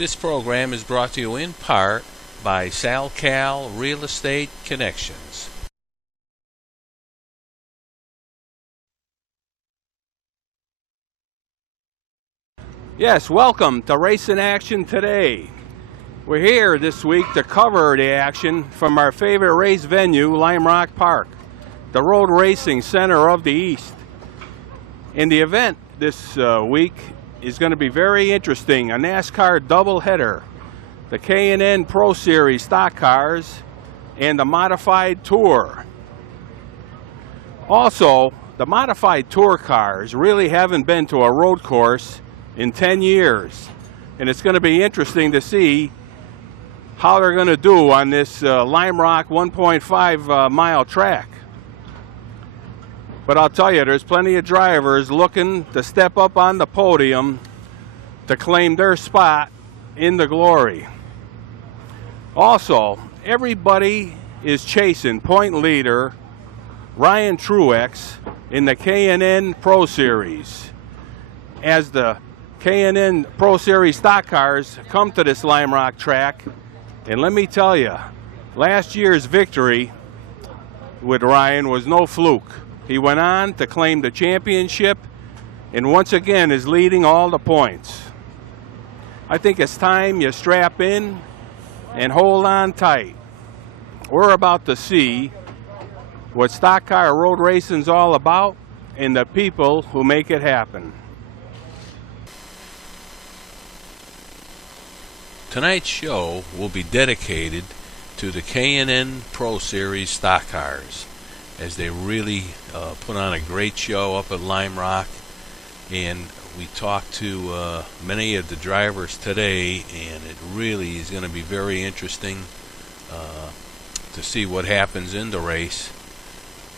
This program is brought to you in part by SalCal Real Estate Connections. Yes, welcome to Racing Action Today. We're here this week to cover the action from our favorite race venue, Lime Rock Park, the road racing center of the East. And the event this week is going to be very interesting, a NASCAR doubleheader, the K&N Pro Series stock cars, and the Modified Tour. Also, the Modified Tour cars really haven't been to a road course in 10 years, and it's going to be interesting to see how they're going to do on this Lime Rock 1.5 mile track. But I'll tell you, there's plenty of drivers looking to step up on the podium to claim their spot in the glory. Also, everybody is chasing point leader Ryan Truax in the K&N Pro Series. As the K&N Pro Series stock cars come to this Lime Rock track, and let me tell you, last year's victory with Ryan was no fluke. He went on to claim the championship and once again is leading all the points. I think it's time you strap in and hold on tight. We're about to see what stock car road racing's all about and the people who make it happen. Tonight's show will be dedicated to the K&N Pro Series stock cars, as they really put on a great show up at Lime Rock. And we talked to many of the drivers today, and it really is going to be very interesting to see what happens in the race.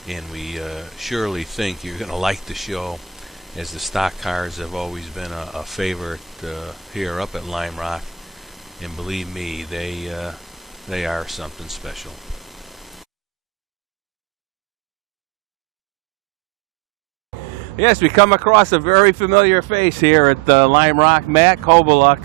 And we surely think you're going to like the show, as the stock cars have always been a favorite here up at Lime Rock. And believe me, they are something special. Yes, we come across a very familiar face here at Lime Rock, Matt Kovaluk,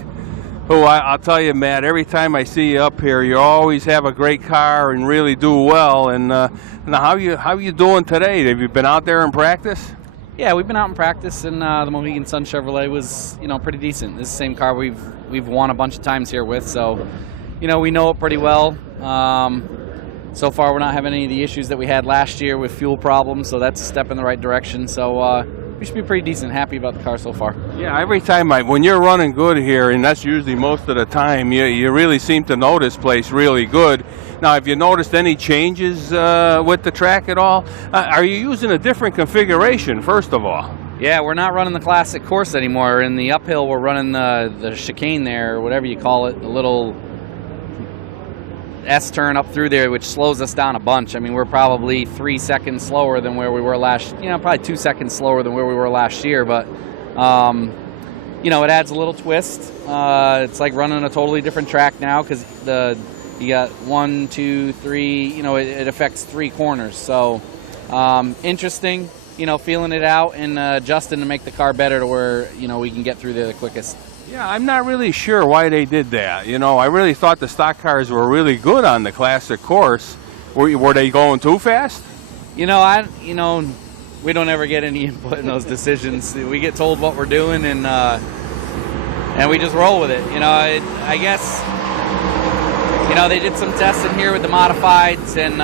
who I'll tell you, Matt, every time I see you up here, you always have a great car and really do well. And now, how you doing today? Have you been out there in practice? Yeah, we've been out in practice, and the Mohegan Sun Chevrolet was, pretty decent. This is the same car we've won a bunch of times here with, so, we know it pretty well. So far, we're not having any of the issues that we had last year with fuel problems, so that's a step in the right direction. So we should be pretty decent, happy about the car so far. Yeah, every time when you're running good here, and that's usually most of the time, you really seem to know this place really good. Now, have you noticed any changes with the track at all? Are you using a different configuration, first of all? Yeah, we're not running the classic course anymore. In the uphill, we're running the chicane there, or whatever you call it, the little S-turn up through there, which slows us down a bunch. I mean, we're probably 3 seconds slower than where we were probably 2 seconds slower than where we were last year, but it adds a little twist. It's like running a totally different track now, because you got 1, 2, 3, it affects 3 corners. So interesting, feeling it out and adjusting to make the car better to where, we can get through there the quickest. Yeah, I'm not really sure why they did that. I really thought the stock cars were really good on the classic course. Were they going too fast? We don't ever get any input in those decisions. We get told what we're doing, and we just roll with it. I guess, they did some testing here with the modifieds, and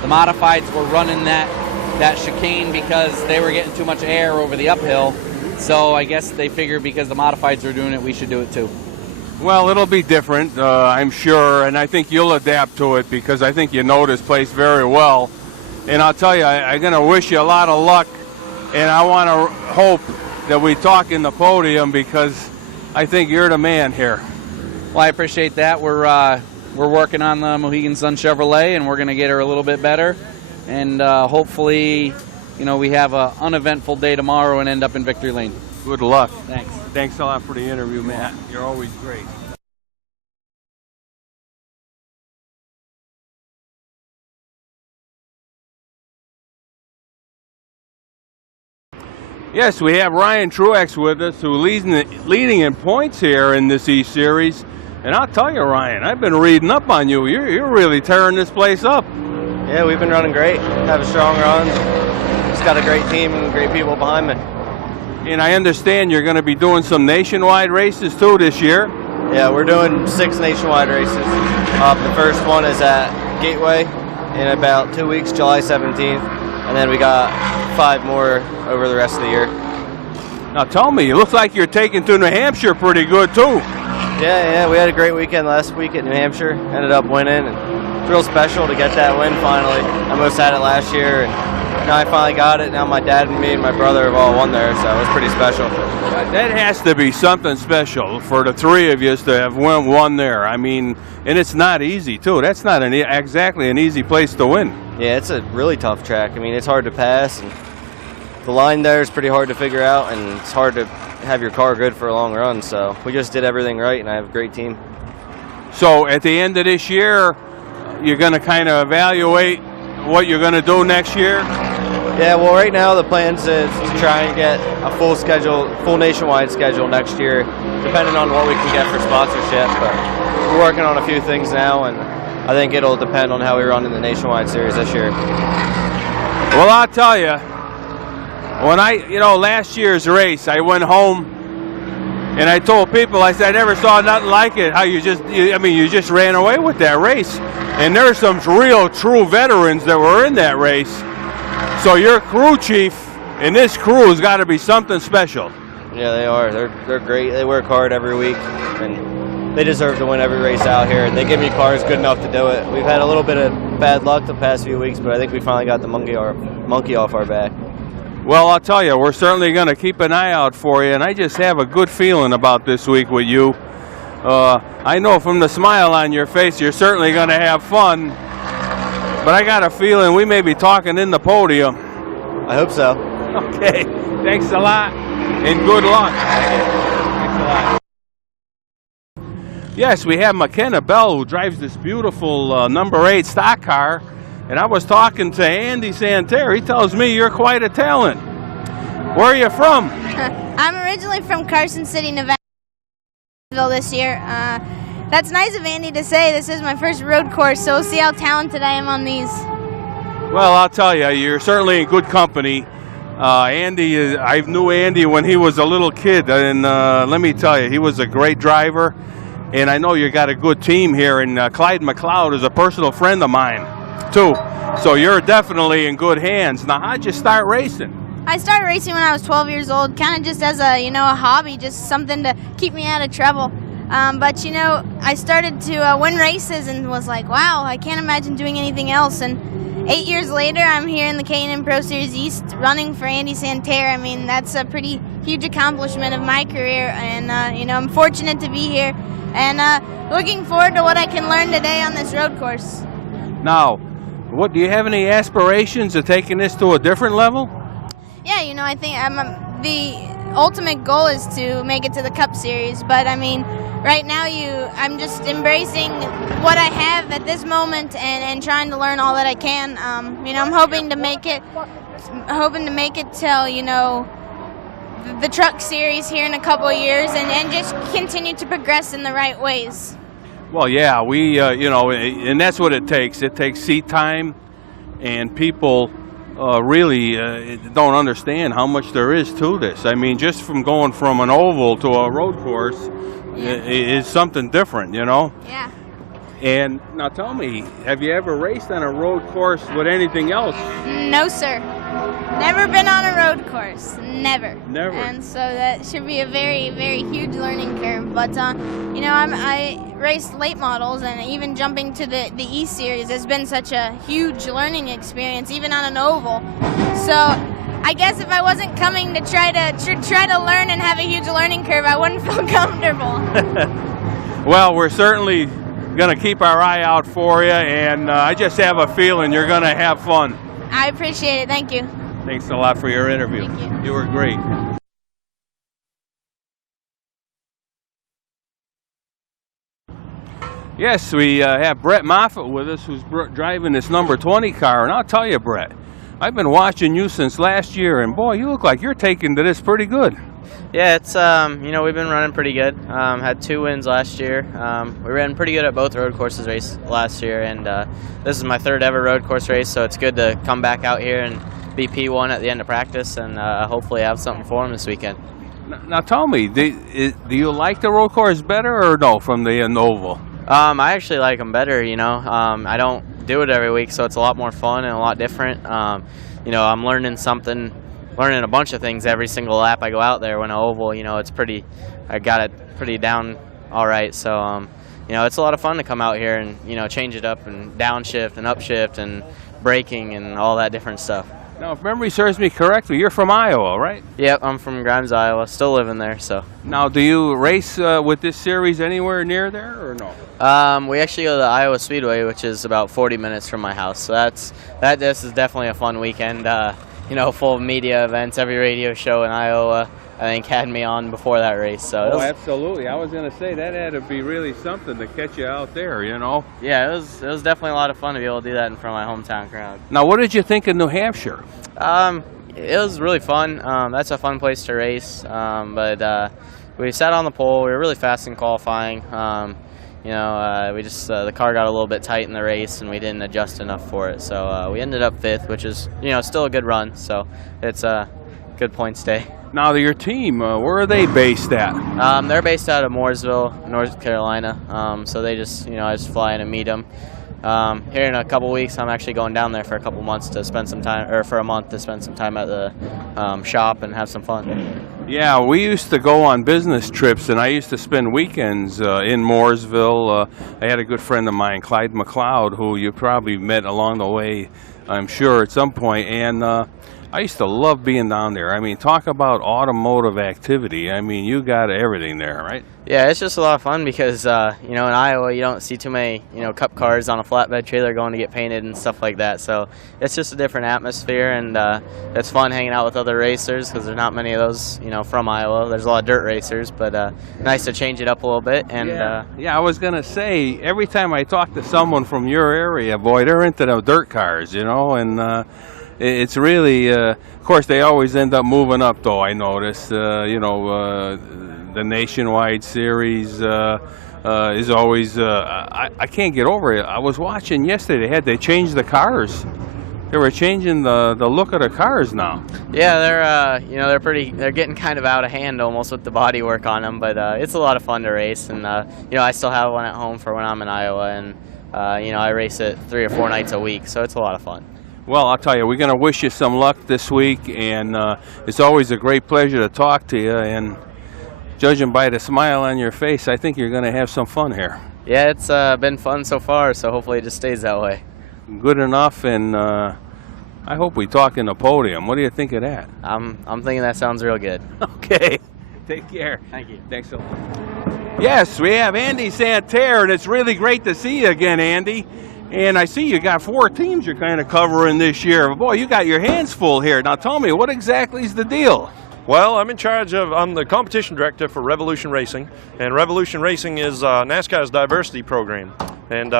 the modifieds were running that chicane because they were getting too much air over the uphill. So I guess they figured because the modifieds are doing it, we should do it too. Well, it'll be different, I'm sure, and I think you'll adapt to it because I think you know this place very well. And I'll tell you, I'm going to wish you a lot of luck, and I want to hope that we talk in the podium because I think you're the man here. Well, I appreciate that. We're working on the Mohegan Sun Chevrolet, and we're going to get her a little bit better, and hopefully, we have an uneventful day tomorrow and end up in victory lane. Good luck. Thanks. Thanks a lot for the interview, Matt. You're always great. Yes, we have Ryan Truax with us, who leading in points here in this E Series. And I'll tell you, Ryan, I've been reading up on you. You're really tearing this place up. Yeah, we've been running great. Have a strong run. Just got a great team and great people behind me. And I understand you're going to be doing some nationwide races too this year. Yeah, we're doing 6 nationwide races. The first one is at Gateway in about 2 weeks, July 17th. And then we got 5 more over the rest of the year. Now tell me, it looks like you're taking to New Hampshire pretty good too. Yeah, we had a great weekend last week at New Hampshire. Ended up winning, and it's real special to get that win finally. I almost had it last year, and now I finally got it. Now my dad and me and my brother have all won there, so it was pretty special. That has to be something special for the three of you to have won there. I mean, and it's not easy too. That's not exactly an easy place to win. Yeah, it's a really tough track. I mean, it's hard to pass, and the line there is pretty hard to figure out, and it's hard to have your car good for a long run. So we just did everything right, and I have a great team. So at the end of this year, you're going to kind of evaluate what you're going to do next year? Yeah, well, right now the plan is to try and get a full nationwide schedule next year, depending on what we can get for sponsorship. But we're working on a few things now, and I think it'll depend on how we run in the nationwide series this year. Well, I'll tell you, when last year's race, I went home and I told people, I said, I never saw nothing like it. How you just ran away with that race. And there's some real, true veterans that were in that race. So your crew chief and this crew has got to be something special. Yeah, they are. They're great. They work hard every week, and they deserve to win every race out here. And they give me cars good enough to do it. We've had a little bit of bad luck the past few weeks, but I think we finally got the monkey off our back. Well, I'll tell you, we're certainly going to keep an eye out for you, and I just have a good feeling about this week with you. I know from the smile on your face you're certainly going to have fun, but I got a feeling we may be talking in the podium. I hope so. Okay, thanks a lot, and good luck. Thanks a lot. Yes, we have McKenna Bell, who drives this beautiful number 8 stock car. And I was talking to Andy Santer. He tells me you're quite a talent. Where are you from? I'm originally from Carson City, Nevada this year. That's nice of Andy to say. This is my first road course, so we'll see how talented I am on these. Well, I'll tell you, you're certainly in good company. Andy, I knew Andy when he was a little kid, and let me tell you, he was a great driver. And I know you got a good team here, and Clyde McLeod is a personal friend of mine, too. So you're definitely in good hands. Now, how'd you start racing? I started racing when I was 12 years old, kind of just as a hobby, just something to keep me out of trouble. But I started to win races and was like, wow, I can't imagine doing anything else. And 8 years later, I'm here in the K&N Pro Series East running for Andy Santer. I mean, that's a pretty huge accomplishment of my career, and I'm fortunate to be here and looking forward to what I can learn today on this road course. Now, what do you have any aspirations of taking this to a different level? Yeah, I think the ultimate goal is to make it to the Cup Series. But I mean, right now I'm just embracing what I have at this moment and trying to learn all that I can. I'm hoping to make it till the Truck Series here in a couple of years and just continue to progress in the right ways. Well, yeah, we, and that's what it takes. It takes seat time, and people really don't understand how much there is to this. I mean, just from going from an oval to a road course is something different, Yeah. And now tell me, have you ever raced on a road course with anything else? No, sir. Never been on a road course. Never. Never. And so that should be a very, very huge learning curve. But, I raced late models, and even jumping to the E Series has been such a huge learning experience, even on an oval. So I guess if I wasn't coming to try to learn and have a huge learning curve, I wouldn't feel comfortable. Well, we're certainly going to keep our eye out for you, and I just have a feeling you're going to have fun. I appreciate it. Thank you. Thanks a lot for your interview. Thank you. You were great. Yes, we have Brett Moffitt with us, who's driving this number 20 car. And I'll tell you, Brett, I've been watching you since last year, and boy, you look like you're taking to this pretty good. Yeah, it's we've been running pretty good. Had 2 wins last year. We ran pretty good at both road courses race last year, and this is my 3rd ever road course race, so it's good to come back out here and be P1 at the end of practice, and hopefully have something for them this weekend. Now tell me, do you like the road course better or no from the oval? I actually like them better. I don't do it every week, so it's a lot more fun and a lot different. I'm learning a bunch of things every single lap I go out there. When an oval, I got it pretty down all right. So, it's a lot of fun to come out here and, change it up and downshift and upshift and braking and all that different stuff. Now, if memory serves me correctly, you're from Iowa, right? Yep, I'm from Grimes, Iowa. Still living there, so. Now, do you race with this series anywhere near there or no? We actually go to the Iowa Speedway, which is about 40 minutes from my house. So this is definitely a fun weekend. Full of media events. Every radio show in Iowa, I think, had me on before that race. So absolutely. I was going to say that had to be really something to catch you out there, Yeah, it was definitely a lot of fun to be able to do that in front of my hometown crowd. Now, what did you think of New Hampshire? It was really fun. That's a fun place to race. But we sat on the pole. We were really fast in qualifying. We just the car got a little bit tight in the race, and we didn't adjust enough for it. So we ended up 5th, which is still a good run. So it's a good points day. Now, your team, where are they based at? They're based out of Mooresville, North Carolina. So they just I just fly in and meet them. Here in a couple weeks, I'm actually going down there for a couple months to spend some time, or for a month to spend some time at the shop and have some fun. Yeah, we used to go on business trips, and I used to spend weekends in Mooresville. I had a good friend of mine, Clyde McLeod, who you probably met along the way, I'm sure, at some point. And I used to love being down there. I mean, talk about automotive activity. I mean, you got everything there, right? Yeah, it's just a lot of fun because, in Iowa, you don't see too many, cup cars on a flatbed trailer going to get painted and stuff like that. So it's just a different atmosphere, and it's fun hanging out with other racers because there's not many of those, from Iowa. There's a lot of dirt racers, but nice to change it up a little bit. And yeah, I was going to say, every time I talk to someone from your area, boy, they're into the dirt cars, and it's really, of course, they always end up moving up, though, I notice. The Nationwide Series is always, I can't get over it. I was watching yesterday, they changed the cars. They were changing the look of the cars now. Yeah, they're getting kind of out of hand almost with the body work on them, but it's a lot of fun to race. And, I still have one at home for when I'm in Iowa, and, I race it 3 or 4 nights a week, so it's a lot of fun. Well, I'll tell you, we're going to wish you some luck this week, and it's always a great pleasure to talk to you. And judging by the smile on your face, I think you're going to have some fun here. Yeah, it's been fun so far, so hopefully it just stays that way. Good enough, and I hope we talk in the podium. What do you think of that? I'm thinking that sounds real good. Okay. Take care. Thank you. Thanks so much. Yes, we have Andy Santer, and it's really great to see you again, Andy. And I see you got 4 teams you're kind of covering this year. Boy, you got your hands full here. Now tell me, what exactly is the deal? Well, I'm the competition director for Revolution Racing, and Revolution Racing is NASCAR's diversity program. And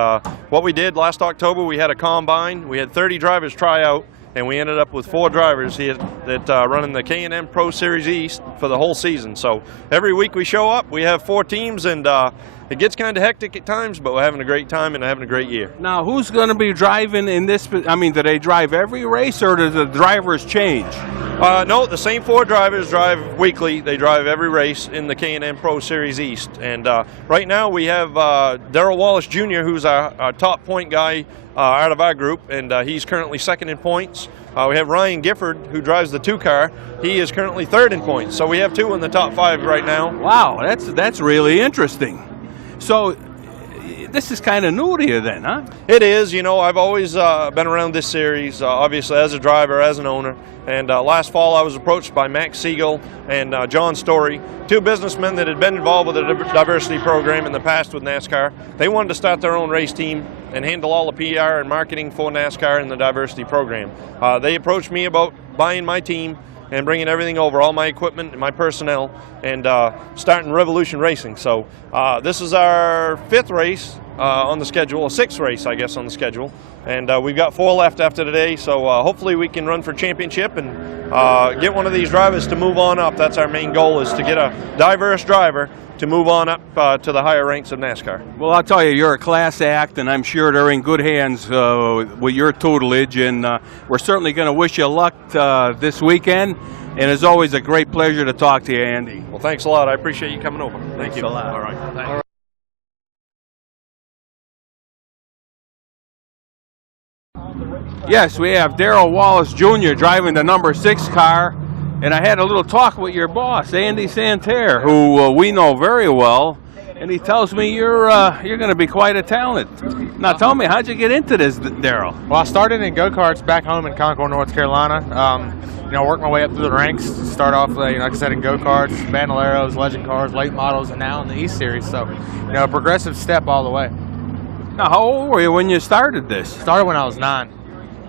what we did last October, we had a combine. We had 30 drivers try out, and we ended up with 4 drivers here that running the K&N Pro Series East for the whole season. So every week we show up, we have 4 teams, and it gets kind of hectic at times, but we're having a great time and having a great year. Now, who's going to be driving in this? I mean, do they drive every race, or do the drivers change? No, the same 4 drivers drive weekly. They drive every race in the K&N Pro Series East. And right now we have Daryl Wallace Jr., who's our top point guy out of our group, and he's currently 2nd in points. We have Ryan Gifford, who drives the 2-car. He is currently 3rd in points. So we have 2 in the top 5 right now. Wow, that's really interesting. So this is kind of new to you then, huh? It is. I've always been around this series, obviously as a driver, as an owner. And last fall I was approached by Max Siegel and John Story, 2 businessmen that had been involved with the diversity program in the past with NASCAR. They wanted to start their own race team and handle all the PR and marketing for NASCAR and the diversity program. They approached me about buying my team and bringing everything over, all my equipment and my personnel, and starting Revolution Racing. So this is our 5th race on the schedule, a 6th race, I guess, on the schedule. And we've got 4 left after today, so hopefully we can run for championship and get one of these drivers to move on up. That's our main goal, is to get a diverse driver to move on up to the higher ranks of NASCAR. Well, I'll tell you, you're a class act, and I'm sure they're in good hands with your tutelage, and we're certainly going to wish you luck this weekend, and it's always a great pleasure to talk to you, Andy. Well, thanks a lot. I appreciate you coming over. Thank you. a lot. All right. Thanks. Yes, we have Daryl Wallace Jr. driving the number 6 car, and I had a little talk with your boss, Andy Santer, who we know very well, and he tells me you're going to be quite a talent. Now, tell me, how'd you get into this, Daryl? Well, I started in go-karts back home in Concord, North Carolina. Worked my way up through the ranks. Start off, like I said, in go-karts, bandoleros, legend cars, late models, and now in the E-Series. So, a progressive step all the way. Now, how old were you when you started this? Started when I was 9.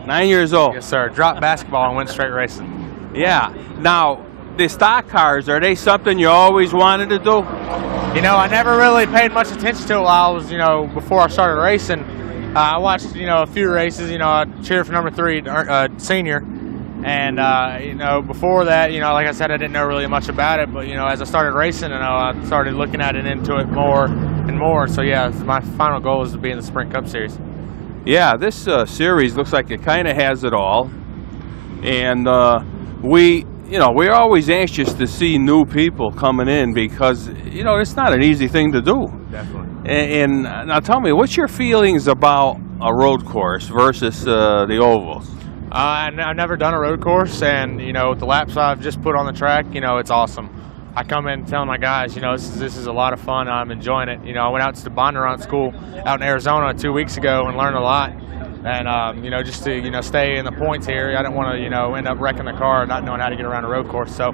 9 years old? Yes, sir. Dropped basketball and went straight racing. Yeah. Now, the stock cars, are they something you always wanted to do? I never really paid much attention to it while I was, before I started racing. I watched, a few races. I cheered for number 3, senior. And, before that, like I said, I didn't know really much about it. But, as I started racing, I started looking at it into it more and more. So, yeah, my final goal is to be in the Sprint Cup Series. Yeah, this series looks like it kind of has it all. And we're always anxious to see new people coming in because, it's not an easy thing to do. Definitely. And now tell me, what's your feelings about a road course versus the ovals? I've never done a road course, and, with the laps I've just put on the track, it's awesome. I come in telling my guys, this is a lot of fun. I'm enjoying it. I went out to the Bondurant school out in Arizona 2 weeks ago and learned a lot. And, just to, stay in the points here, I didn't want to, end up wrecking the car, not knowing how to get around a road course. So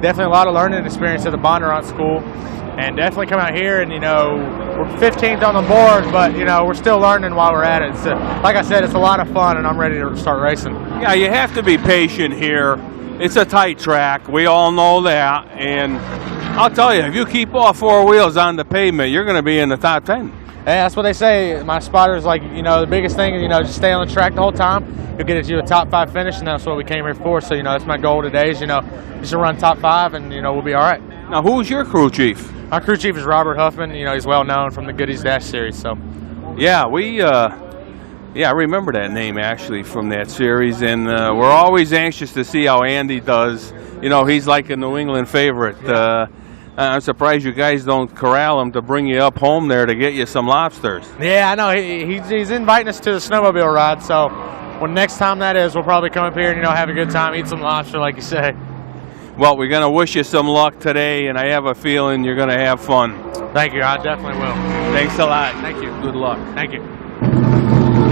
definitely a lot of learning experience at the Bondurant school. And definitely come out here and, we're 15th on the board, but, we're still learning while we're at it. So, like I said, it's a lot of fun, and I'm ready to start racing. Yeah, you have to be patient here. It's a tight track. We all know that. And I'll tell you, if you keep all 4 wheels on the pavement, you're going to be in the top 10. Yeah, that's what they say. My spotter's like, the biggest thing is, just stay on the track the whole time. You'll get you a top 5 finish, and that's what we came here for. So, that's my goal today is, just to run top 5, and, we'll be all right. Now, who's your crew chief? Our crew chief is Robert Huffman. He's well known from the Goodies Dash series. So, yeah, I remember that name actually from that series, and we're always anxious to see how Andy does. He's like a New England favorite. I'm surprised you guys don't corral him to bring you up home there to get you some lobsters. Yeah, I know. He's inviting us to the snowmobile ride. So, when next time that is, we'll probably come up here and have a good time, eat some lobster, like you say. Well, we're going to wish you some luck today, and I have a feeling you're going to have fun. Thank you. I definitely will. Thanks a lot. Thank you. Good luck. Thank you.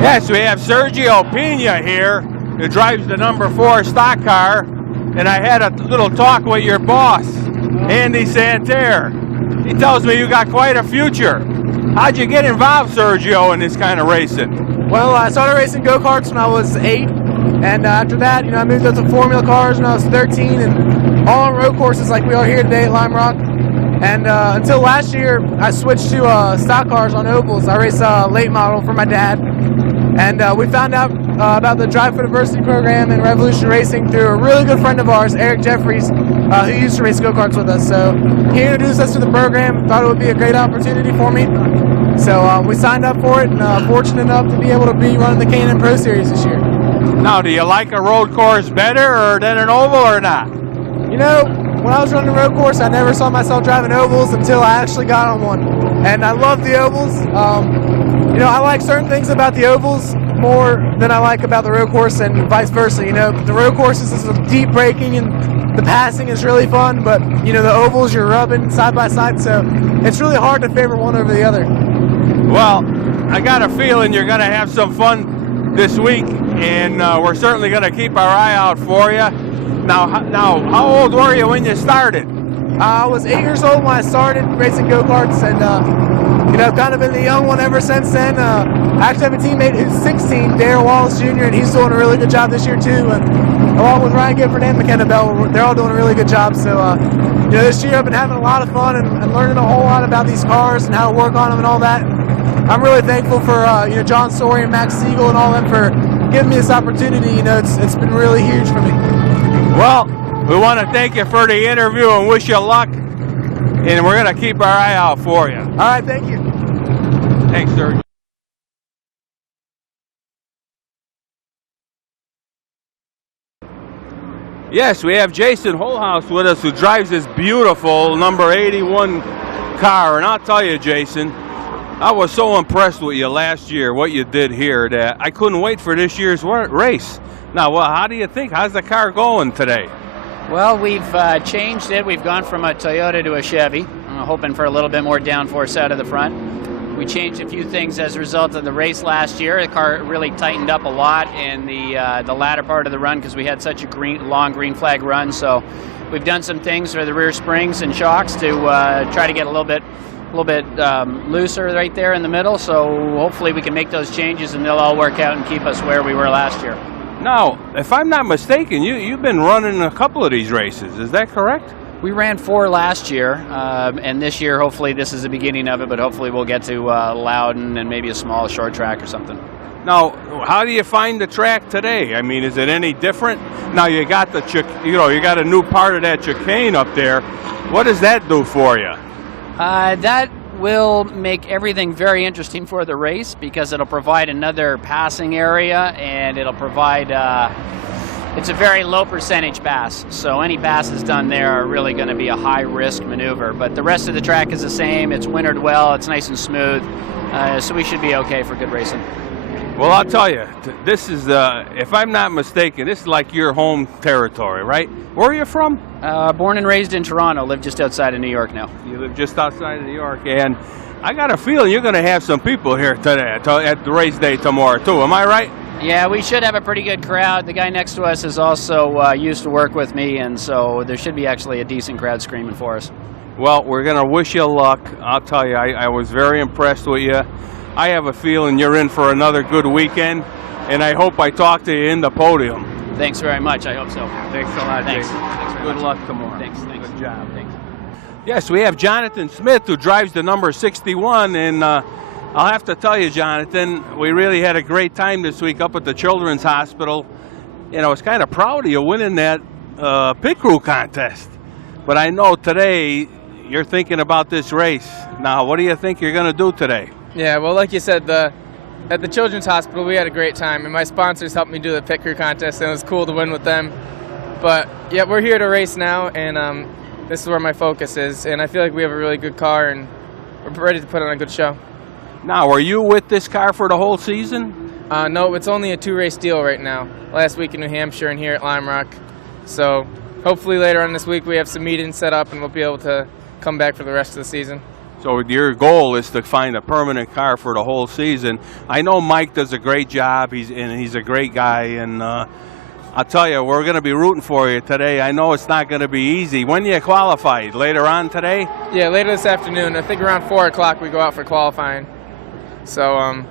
Yes, we have Sergio Pena here, who drives the number 4 stock car, and I had a little talk with your boss, Andy Santer. He tells me you got quite a future. How'd you get involved, Sergio, in this kind of racing? Well, I started racing go-karts when I was 8, and after that, I moved up to Formula cars when I was 13, and all on road courses like we are here today at Lime Rock. And until last year, I switched to stock cars on ovals. I race late model for my dad, and we found out about the Drive for Diversity program and Revolution Racing through a really good friend of ours, Eric Jeffries, who used to race go-karts with us. So he introduced us to the program, thought it would be a great opportunity for me. So we signed up for it, and fortunate enough to be able to be running the K&N Pro Series this year. Now, do you like a road course better than an oval or not? When I was running a road course, I never saw myself driving ovals until I actually got on one. And I love the ovals. I like certain things about the ovals more than I like about the road course, and vice versa. The road courses is deep braking and the passing is really fun, but the ovals you're rubbing side by side, so it's really hard to favor one over the other. Well, I got a feeling you're going to have some fun this week, and we're certainly going to keep our eye out for you. Now, how old were you when you started? I was 8 years old when I started racing go-karts, and I've kind of been the young one ever since then. I actually have a teammate who's 16, Daryl Wallace Jr., and he's doing a really good job this year too. And along with Ryan Gifford and McKenna Bell, they're all doing a really good job. So, this year I've been having a lot of fun and learning a whole lot about these cars and how to work on them and all that. I'm really thankful for John Story and Max Siegel and all them for giving me this opportunity. It's been really huge for me. Well, we want to thank you for the interview and wish you luck. And we're going to keep our eye out for you. All right, thank you. Thanks, sir. Yes, we have Jason Wholehouse with us, who drives this beautiful number 81 car. And I'll tell you, Jason, I was so impressed with you last year, what you did here, that I couldn't wait for this year's race. Now, well, how do you think? How's the car going today? Well, we've changed it. We've gone from a Toyota to a Chevy. I'm hoping for a little bit more downforce out of the front. We changed a few things as a result of the race last year. The car really tightened up a lot in the latter part of the run because we had such a long green flag run. So we've done some things for the rear springs and shocks to try to get a little bit looser right there in the middle. So hopefully we can make those changes and they'll all work out and keep us where we were last year. Now, if I'm not mistaken, you've been running a couple of these races. Is that correct? We ran 4 last year, and this year, hopefully, this is the beginning of it, but hopefully we'll get to Loudon and maybe a small short track or something. Now, how do you find the track today? I mean, is it any different? Now, you got you got a new part of that chicane up there. What does that do for you? That will make everything very interesting for the race because it'll provide another passing area, and it'll provide it's a very low percentage pass, so any passes done there are really going to be a high risk maneuver, but the rest of the track is the same. It's wintered well, it's nice and smooth, so we should be okay for good racing. Well, I'll tell you, this is, if I'm not mistaken, this is like your home territory, right? Where are you from? Born and raised in Toronto, live just outside of New York now. You live just outside of New York, and I got a feeling you're going to have some people here today at the race day tomorrow, too. Am I right? Yeah, we should have a pretty good crowd. The guy next to us is also used to work with me, and so there should be actually a decent crowd screaming for us. Well, we're going to wish you luck. I'll tell you, I was very impressed with you. I have a feeling you're in for another good weekend, and I hope I talk to you in the podium. Thanks very much. I hope so. Thanks a lot, Thanks. Jason. Thanks very Good much. luck tomorrow. Thanks. Good job. Thanks. Yes, we have Jonathan Smith, who drives the number 61, and I'll have to tell you, Jonathan, we really had a great time this week up at the Children's Hospital. And I was kind of proud of you winning that pit crew contest. But I know today you're thinking about this race. Now, what do you think you're going to do today? Yeah, well, like you said, at the Children's Hospital, we had a great time, and my sponsors helped me do the pit crew contest, and it was cool to win with them. But, yeah, we're here to race now, and this is where my focus is, and I feel like we have a really good car, and we're ready to put on a good show. Now, are you with this car for the whole season? No, it's only a 2-race deal right now. Last week in New Hampshire and here at Lime Rock. So hopefully later on this week we have some meetings set up and we'll be able to come back for the rest of the season. So your goal is to find a permanent car for the whole season. I know Mike does a great job. He's a great guy, and I'll tell you, we're going to be rooting for you today. I know it's not going to be easy. When you qualified? Later on today? Yeah, later this afternoon. I think around 4 o'clock we go out for qualifying. So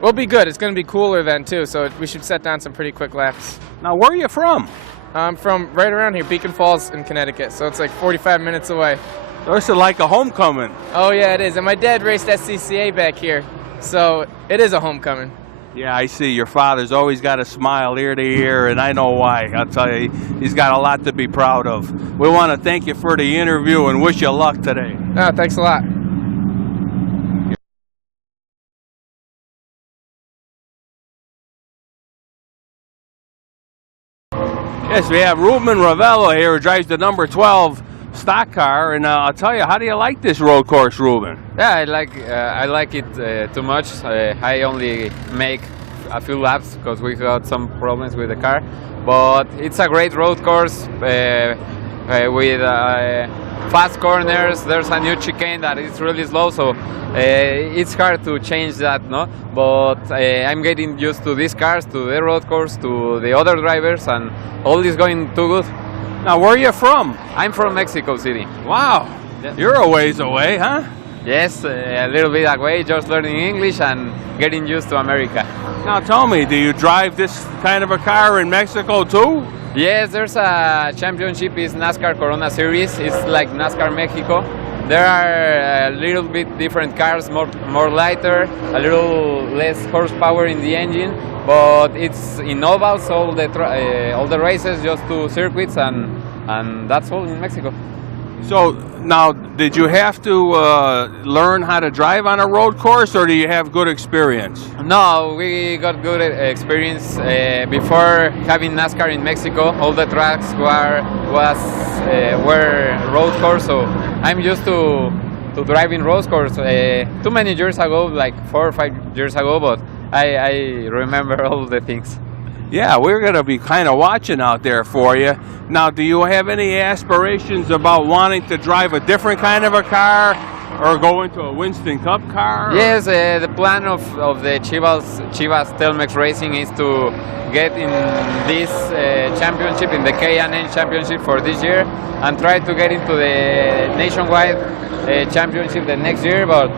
we'll be good. It's going to be cooler then, too, so we should set down some pretty quick laps. Now, where are you from? I'm from right around here, Beacon Falls in Connecticut, so it's like 45 minutes away. This is like a homecoming. Oh, yeah, it is. And my dad raced SCCA back here, so it is a homecoming. Yeah, I see. Your father's always got a smile ear to ear, and I know why. I'll tell you, he's got a lot to be proud of. We want to thank you for the interview and wish you luck today. Oh, thanks a lot. Yes, we have Ruben Ravello here, who drives the number 12 stock car, and I'll tell you, how do you like this road course, Ruben? Yeah, I like it too much. I only make a few laps because we got some problems with the car, but it's a great road course with fast corners. There's a new chicane that is really slow, so it's hard to change that, no? But I'm getting used to these cars, to the road course, to the other drivers, and all is going too good. Now, where are you from? I'm from Mexico City. Wow, you're a ways away, huh? Yes, a little bit away, just learning English and getting used to America. Now, tell me, do you drive this kind of a car in Mexico too? Yes, there's a championship, it's NASCAR Corona Series. It's like NASCAR Mexico. there are a little bit different cars, more lighter, a little less horsepower in the engine, but it's in ovals, all the races, just 2 circuits, and that's all in Mexico. So now, did you have to learn how to drive on a road course, or do you have good experience? No, we got good experience before having NASCAR in Mexico. All the tracks were road course, so I'm used to driving road course. Too many years ago, like 4 or 5 years ago, but I remember all the things. Yeah, we're going to be kind of watching out there for you. Now, do you have any aspirations about wanting to drive a different kind of a car or go into a Winston Cup car? Yes, the plan of the Chivas Telmex Racing is to get in this championship, in the K&N championship for this year, and try to get into the nationwide championship the next year. But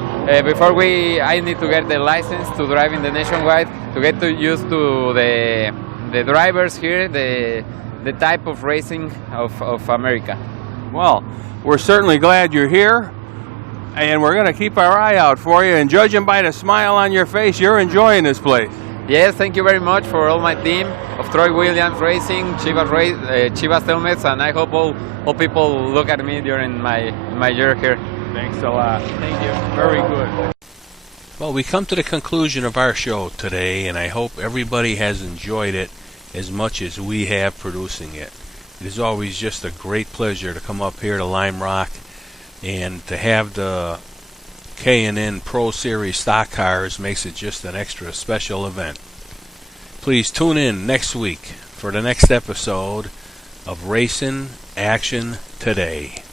before I need to get the license to drive in the nationwide, to get used to the drivers here, the type of racing of America. Well, we're certainly glad you're here, and we're going to keep our eye out for you. And judging by the smile on your face, you're enjoying this place. Yes, thank you very much for all my team of Troy Williams Racing, Chivas Telmex, and I hope all people look at me during my year here. Thanks a lot. Thank you. Very good. Well, we come to the conclusion of our show today, and I hope everybody has enjoyed it as much as we have producing it. It is always just a great pleasure to come up here to Lime Rock and to have the K&N Pro Series stock cars makes it just an extra special event. Please tune in next week for the next episode of Racing Action Today.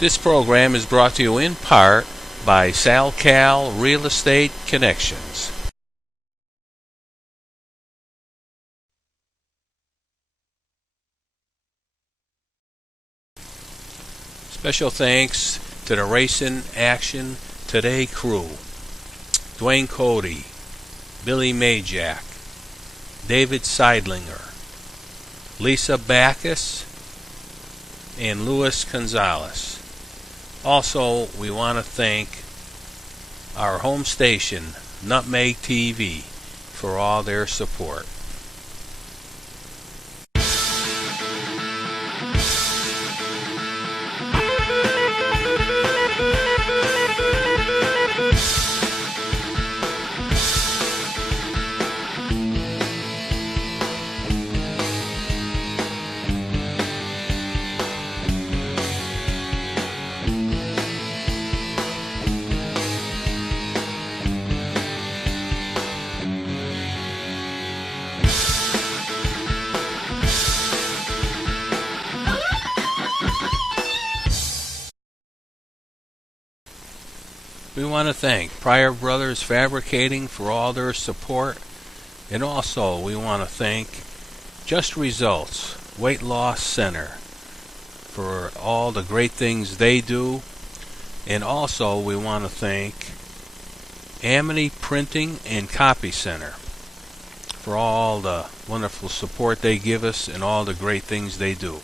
This program is brought to you in part by SalCal Real Estate Connections. Special thanks to the Racing Action Today crew: Dwayne Cody, Billy Majak, David Seidlinger, Lisa Backus, and Luis Gonzalez. Also, we want to thank our home station, Nutmeg TV, for all their support. We want to thank Pryor Brothers Fabricating for all their support, and also we want to thank Just Results Weight Loss Center for all the great things they do, and also we want to thank Amity Printing and Copy Center for all the wonderful support they give us and all the great things they do.